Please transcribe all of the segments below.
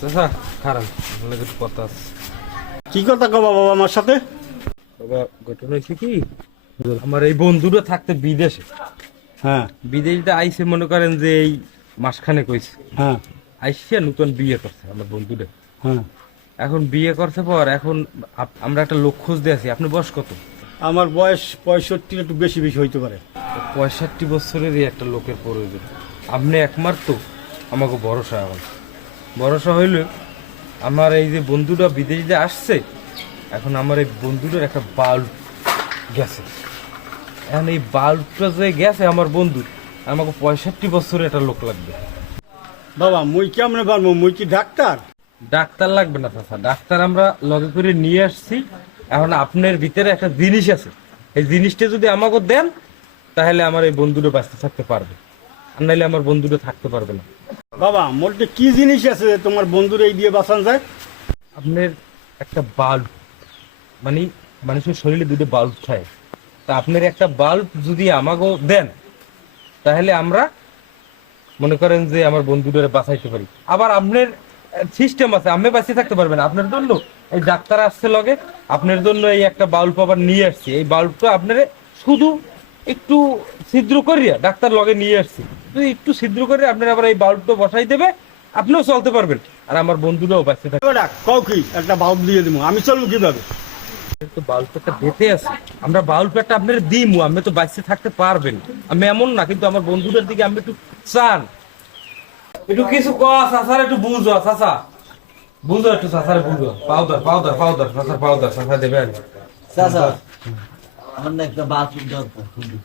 চাচা খারাপ ভালো কিছু কথা আছে। কি কথা কবা বাবা আমার সাথে? বাবা ঘটনা হয়েছে কি, আমার এই বন্ধুটা থাকতে বিদেশে, হ্যাঁ বিদেশটা আইসে মনে করেন যে এই মাসখানে কইছে হ্যাঁ আইসে নতুন বিয়ে করছে আমার বন্ধুটা। হ্যাঁ। এখন বিয়ে করছে পর এখন আমরা একটা লোক খুঁজতে আছি। আপনি বয়স কত? আমার বয়স 65, একটু বেশি বেশি হইতে পারে। 65 বছরেরই একটা লোকের প্রয়োজন। আপনি একমাত্র আমাকে ভরসা এখন ভরসা হইল। আমার এই যে বন্ধুটা বিদেশে আসছে, এখন আমার এই বন্ধুটার একটা বাল্ব গেছে। এখন এই বাল্বটা যে গেছে আমার বন্ধু, আমাকে 65 বছরের একটা লোক লাগবে। বাবা মুই কেমনে পারবো? মুই কি ডাক্তার? ডাক্তার লাগবে না চাচা, ডাক্তার আমরা লগে করে নিয়ে আসছি। এখন আপনার ভিতরে একটা জিনিস আছে, এই জিনিসটা যদি আমাকে দেন তাহলে আমার এই বন্ধুটা বাঁচতে থাকতে পারবে, আর নাহলে আমার বন্ধুটা থাকতে পারবে না। বাবা মোটে কি জিনিস আছে যে তোমার বন্ধুর এই দিয়ে বাঁচান যায়? আপনার একটা বাল্ব, মানে মানুষের শরীরে দুটো বাল্ব থাকে, তা আপনার একটা বাল্ব যদি আমাকে দেন তাহলে আমরা মনে করেন যে আমার বন্ধুদের বাঁচাইতে পারি। আবার আপনার সিস্টেম আছে, আপনি বাঁচিয়ে থাকতে পারবেন। আপনার জন্য এই ডাক্তার আসছে লগে, আপনার জন্য এই একটা বাল্ব আবার নিয়ে আসছি। এই বাল্বটা আপনার শুধু একটু ছিদ্র করিয়া ডাক্তার লগে নিয়ে আসছি, যদি একটু ছিদ্র করে আপনার আবার এই বাল্বটা বসাই দেবে, আপনিও চলতে পারবেন আর আমার বন্ধুরাও বাঁচতে থাকবে। কও কি একটা বাল্ব দিয়ে দিব, আমি চলবো কিভাবে? তো বাল্ব একটা বেঁচে আছে, আমরা বাল্ব একটা আপনার দিমু, আপনি তো বাঁচতে থাকতে পারবেন। আমি এমন না, কিন্তু আমার বন্ধুদের দিকে আমি একটু চান, একটু কিছু কস চাচার, একটু বুঝো চাচা, বুঝো একটু চাচারে বুঝো। পাউডার পাউডার পাউডার চাচার পাউডার চাচা দেবেন। চাচা আমার না একটা বাথরুম দরকার খুবই।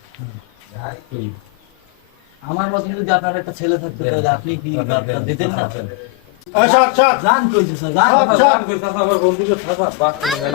আমার মতো যদি আপনার একটা ছেলে থাকতো তাহলে আপনি কি বাথরুম দিতেন না? জান কইছে স্যার, জান আমার বন্ধুদের চাচা বাথরুমে